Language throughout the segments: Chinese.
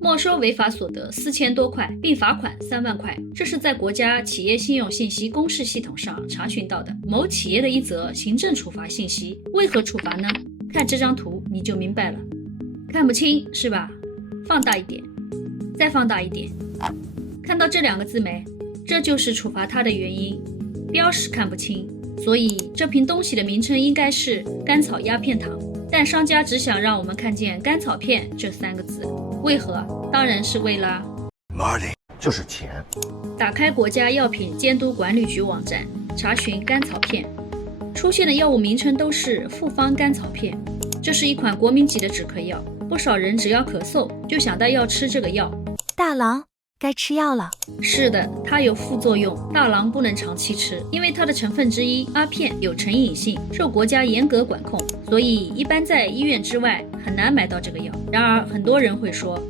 没收违法所得4000多块，并罚款3万块，这是在国家企业信用信息公示系统上查询到的某企业的一则行政处罚信息。为何处罚呢？看这张图你就明白了。看不清是吧？放大一点，再放大一点，看到这2个字没？这就是处罚它的原因，标识看不清，所以这瓶东西的名称应该是甘草鸦片糖，但商家只想让我们看见甘草片这3个字，为何？当然是为了 Marty 就是钱。打开国家药品监督管理局网站，查询甘草片，出现的药物名称都是复方甘草片，这是一款国民级的止咳药，不少人只要咳嗽就想到要吃这个药。大郎，该吃药了。是的，它有副作用，大郎不能长期吃，因为它的成分之一阿片有成瘾性，受国家严格管控，所以一般在医院之外很难买到这个药。然而很多人会说，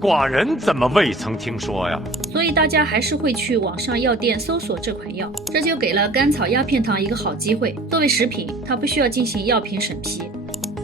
寡人怎么未曾听说呀？所以大家还是会去网上药店搜索这款药，这就给了甘草鸦片糖一个好机会。作为食品，它不需要进行药品审批，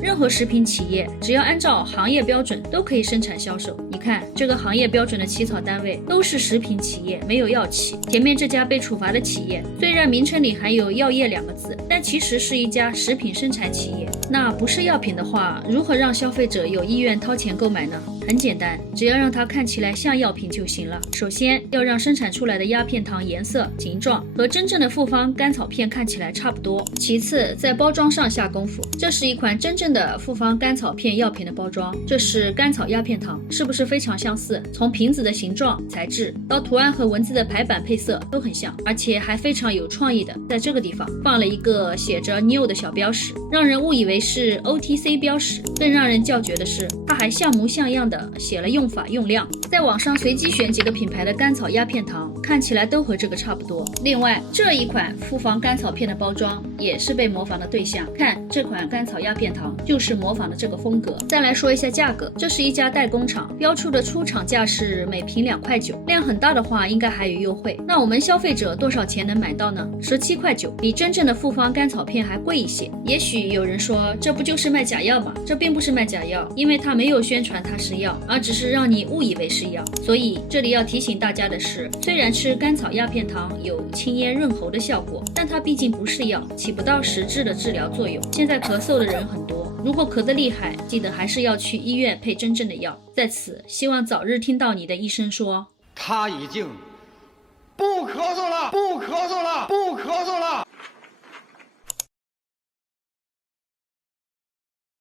任何食品企业只要按照行业标准都可以生产销售。你看这个行业标准的起草单位都是食品企业，没有药企。前面这家被处罚的企业虽然名称里含有药业2个字，但其实是一家食品生产企业。那不是药品的话，如何让消费者有意愿掏钱购买呢？很简单，只要让它看起来像药品就行了。首先要让生产出来的鸦片糖颜色、形状和真正的复方甘草片看起来差不多。其次在包装上下功夫，这是一款真正的复方甘草片药品的包装，这是甘草鸦片糖，是不是非常相似？从瓶子的形状、材质到图案和文字的排版配色都很像，而且还非常有创意的，在这个地方放了一个写着 New 的小标识，让人误以为是 OTC 标识。更让人叫绝的是，它还像模像样的写了用法用量。在网上随机选几个品牌的甘草鸦片糖，看起来都和这个差不多。另外这一款复方甘草片的包装也是被模仿的对象，看这款甘草鸦片糖就是模仿的这个风格。再来说一下价格，这是一家代工厂，标出的出厂价是每瓶2.9块，量很大的话应该还有优惠。那我们消费者多少钱能买到呢？17.9块，比真正的复方甘草片还贵一些。也许有人说，这不就是卖假药吗？这并不是卖假药，因为它没有宣传它是药，而只是让你误以为是药。所以这里要提醒大家的是，虽然吃甘草鸦片糖有清咽润喉的效果，但它毕竟不是药，起不到实质的治疗作用。现在咳嗽的人很多，如果咳得厉害，记得还是要去医院配真正的药。在此希望早日听到你的医生说，他已经不咳嗽了，不咳嗽了，不咳嗽了。